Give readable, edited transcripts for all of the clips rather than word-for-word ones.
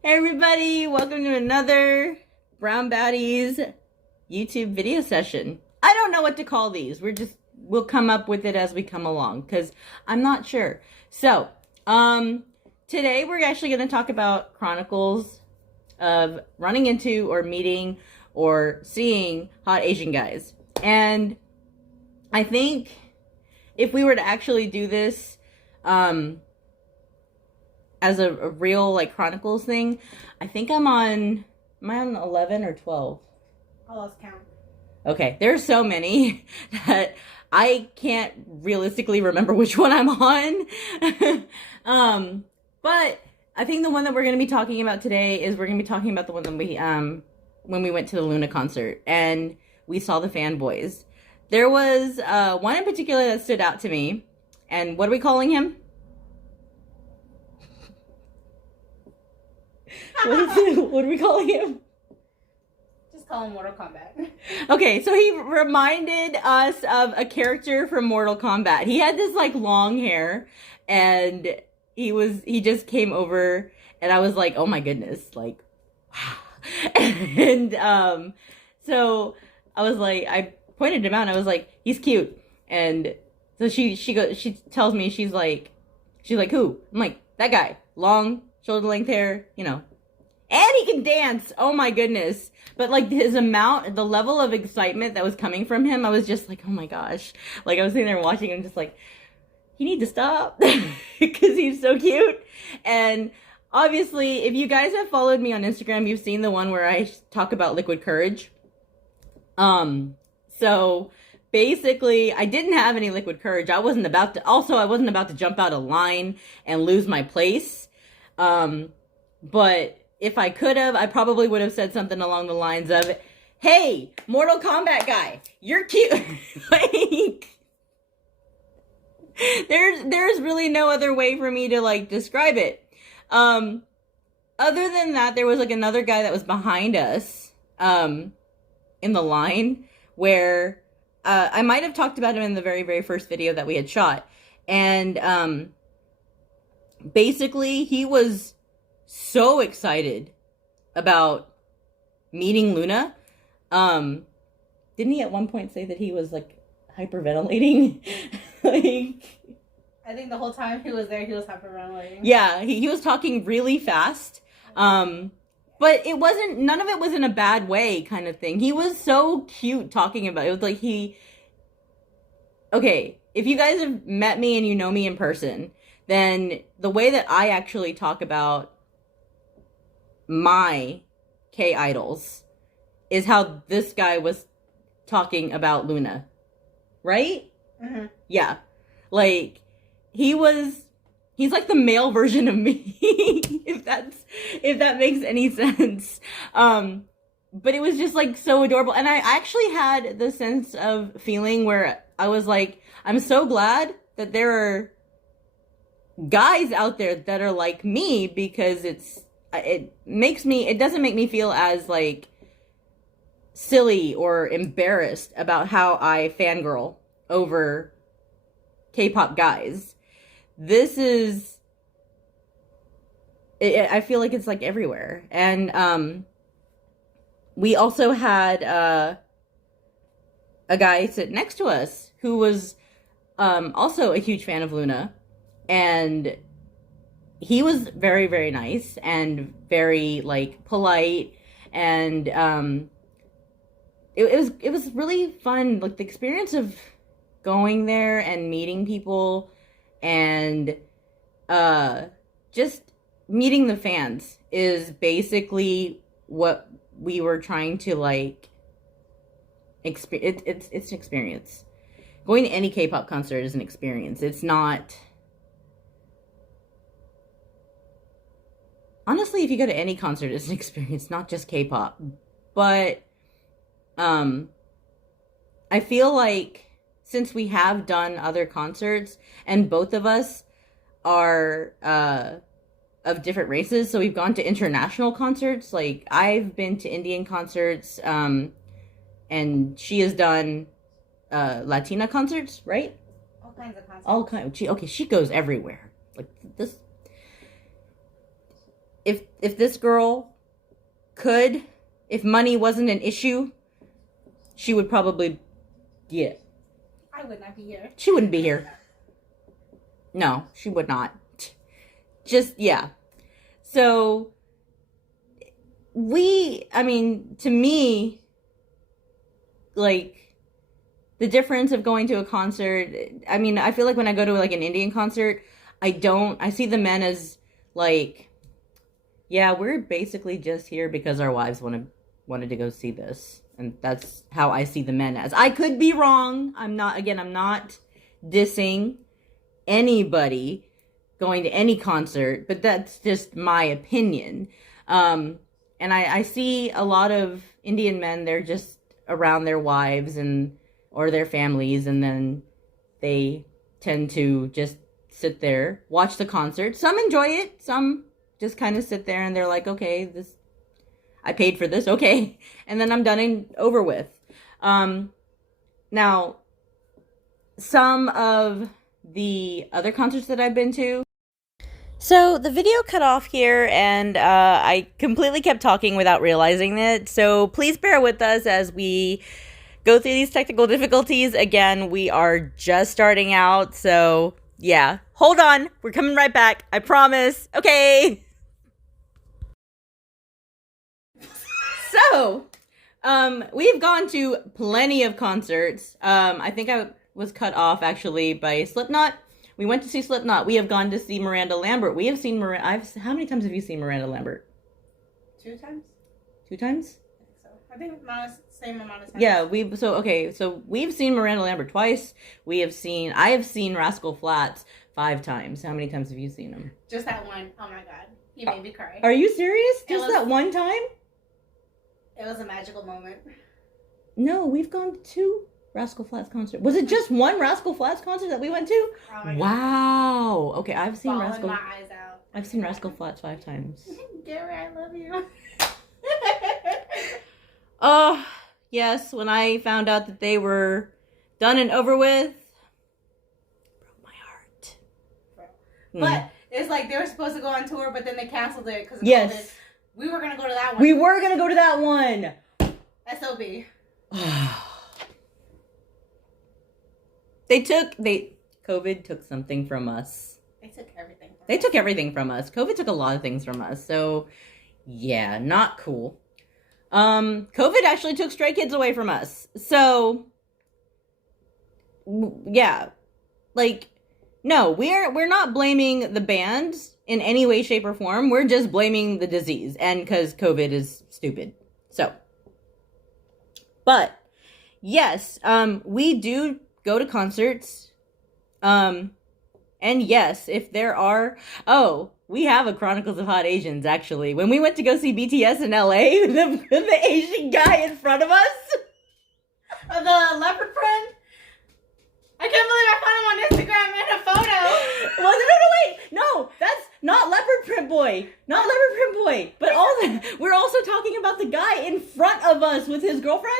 Hey everybody, welcome to another Brown Baddies YouTube video session. I don't know what to call these. We'll come up with it as we come along because I'm not sure. So, today we're actually going to talk about chronicles of running into or meeting or seeing hot Asian guys. And I think if we were to actually do this, as a real like chronicles thing, I think am I on 11 or 12? I lost count. Okay, there's so many that I can't realistically remember which one I'm on. But I think the one that we're going to be talking about today is we're going to be talking about the one that we when we went to the Luna concert and we saw the fanboys. There was one in particular that stood out to me. And what are we calling him? What are we calling him? Just call him Mortal Kombat. Okay, so he reminded us of a character from Mortal Kombat. He had this like long hair and he just came over and I was like, oh my goodness, like wow. And so I was like, I pointed him out and I was like, he's cute. And so she tells me she's like who? I'm like, that guy, long shoulder length hair, you know. And he can dance. Oh my goodness. But like the level of excitement that was coming from him, I was just like, oh my gosh. Like I was sitting there watching him just like, you need to stop because he's so cute. And obviously, if you guys have followed me on Instagram, you've seen the one where I talk about liquid courage. So basically, I didn't have any liquid courage. I wasn't about to jump out of line and lose my place. But if I could have, I probably would have said something along the lines of, hey, Mortal Kombat guy, you're cute. Like, there's really no other way for me to like describe it. Other than that, there was like another guy that was behind us, in the line where, I might have talked about him in the very, very first video that we had shot. And, basically he was so excited about meeting Luna. Didn't he at one point say that he was like hyperventilating? Like, I think the whole time he was there, he was hyperventilating. yeah, he was talking really fast. But none of it was in a bad way kind of thing. He was so cute talking about it. It was like okay, if you guys have met me and you know me in person, then the way that I actually talk about my K-idols is how this guy was talking about Luna. Right? Mm-hmm. Yeah. Like, he's like the male version of me, if that makes any sense. But it was just like so adorable. And I actually had the sense of feeling where I was like, I'm so glad that there are guys out there that are like me because it doesn't make me feel as like silly or embarrassed about how I fangirl over K-pop guys. I feel like it's like everywhere. And we also had a guy sit next to us who was also a huge fan of Luna. And he was very, very nice and very like polite, and it was really fun. Like the experience of going there and meeting people and just meeting the fans is basically what we were trying to like experience. It's an experience. Going to any K-pop concert is an experience. It's not. Honestly, if you go to any concert, it's an experience, not just K-pop. But I feel like since we have done other concerts, and both of us are of different races, so we've gone to international concerts. Like, I've been to Indian concerts, and she has done Latina concerts, right? All kinds of concerts. Okay, she goes everywhere. Like, this... if this girl could, if money wasn't an issue, she would probably, yeah. I would not be here. She wouldn't be here. No, she would not. Just, yeah. So, to me, like, the difference of going to a concert, I feel like when I go to, like, an Indian concert, I see the men as, like, yeah, we're basically just here because our wives wanted to go see this. And that's how I see the men as. I could be wrong. I'm not dissing anybody going to any concert, but that's just my opinion. And I see a lot of Indian men, they're just around their wives or their families, and then they tend to just sit there, watch the concert. Some enjoy it, some just kind of sit there and they're like, okay, I paid for this, okay. And then I'm done and over with. Now, some of the other concerts that I've been to. So the video cut off here, and I completely kept talking without realizing it. So please bear with us as we go through these technical difficulties. Again, we are just starting out, so yeah. Hold on, we're coming right back. I promise. Okay. So, we've gone to plenty of concerts. I think I was cut off actually by Slipknot. We went to see Slipknot. We have gone to see Miranda Lambert. We have seen how many times have you seen Miranda Lambert? 2 times? 2 times? I think so. Same amount of times. Yeah, so we've seen Miranda Lambert twice. I have seen Rascal Flatts 5 times. How many times have you seen him? Just that one. Oh my god. He made me cry. Are you serious? Just that one time? It was a magical moment. No, we've gone to 2 Rascal Flatts concerts. Was it just one Rascal Flatts concert that we went to? Oh my wow. God. Okay, I've seen my eyes out. I've seen Rascal Flatts 5 times. Gary, I love you. Oh, yes, when I found out that they were done and over with, broke my heart. But it's like they were supposed to go on tour, but then they canceled it because of yes. COVID. We were going to go to that one. We were going to go to that one. SOB. COVID took something from us. They took everything from us. They took everything from us. COVID took a lot of things from us. So, yeah, not cool. COVID actually took Stray Kids away from us. So, yeah. Like, no, we're not blaming the band in any way, shape, or form. We're just blaming the disease. And because COVID is stupid. So, but, yes, we do go to concerts. And yes, if there are, we have a Chronicles of Hot Asians, actually. When we went to go see BTS in LA, the Asian guy in front of us. The leopard print? I can't believe I found him on Instagram in a photo. Well, wait. No, that's not leopard print boy. Not leopard print boy. But we're also talking about the guy in front of us with his girlfriend.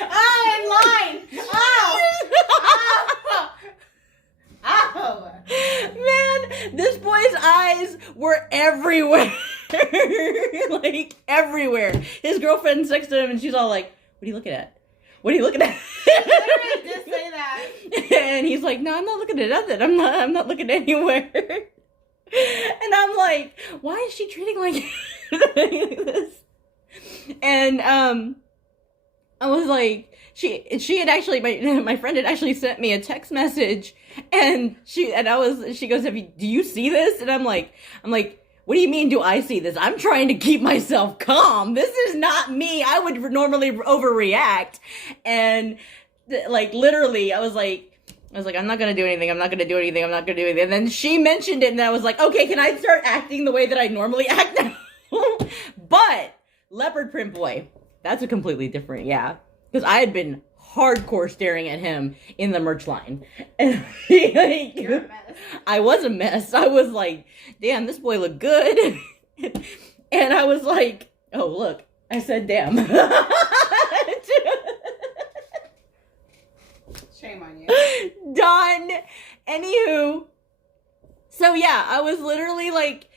Oh, in line. Oh. Oh. Man, this boy's eyes were everywhere. Like, everywhere. His girlfriend's next to him, and she's all like, what are you looking at? What are you looking at? I literally did say that. And he's like, no, I'm not looking at nothing. I'm not looking anywhere. And I'm like, why is she treating like this? And, I was like, she had actually, my friend had actually sent me a text message, and she goes, do you see this? And I'm like, what do you mean, do I see this? I'm trying to keep myself calm. This is not me. I would normally overreact. And like, literally, I was like, I'm not going to do anything. I'm not going to do anything. I'm not going to do anything. And then she mentioned it, and I was like, okay, can I start acting the way that I normally act now? But leopard print boy, that's a completely different, yeah. Because I had been hardcore staring at him in the merch line. And You're a mess. I was a mess. I was like, damn, this boy looked good. And I was like, oh, look. I said, damn. Shame on you. Done. Anywho, So yeah, I was literally like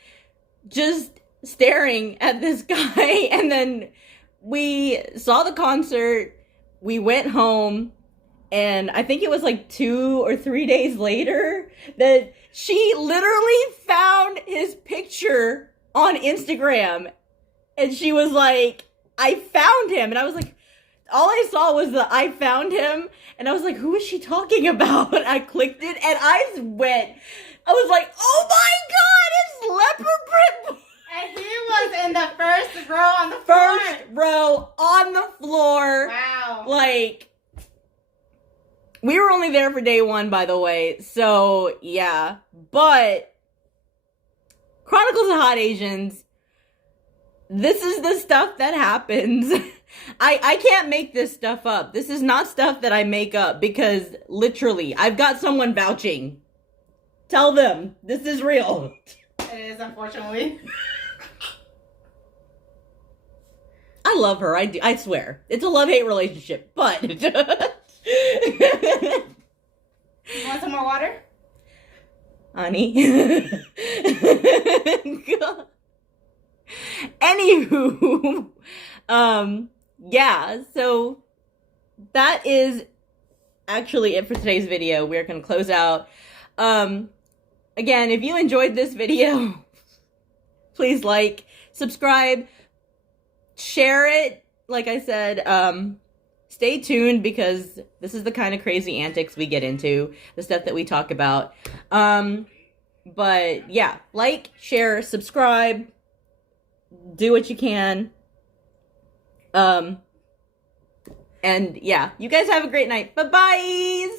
just staring at this guy, and then we saw the concert, we went home, and I think it was like 2 or 3 days later that she literally found his picture on Instagram, and she was like, I found him. And I was like, all I saw was the I found him, and I was like, who is she talking about? And I clicked it, and I went, I was like, oh my god, it's Leopard Print. And he was in the first row on the First floor. row on the floor. Wow. Like, we were only there for day one, by the way. So, yeah. But, Chronicles of Hot Asians, this is the stuff that happens. I can't make this stuff up. This is not stuff that I make up, because literally, I've got someone vouching. Tell them, this is real. It is, unfortunately. I love her. I do. I swear. It's a love-hate relationship, but... You want some more water? Honey. Anywho, yeah, so that is actually it for today's video. We're going to close out. Again, if you enjoyed this video, please like, subscribe, share it. Like I said, stay tuned, because this is the kind of crazy antics we get into, the stuff that we talk about. But yeah, like, share, subscribe, do what you can. And yeah, you guys have a great night. Bye-bye.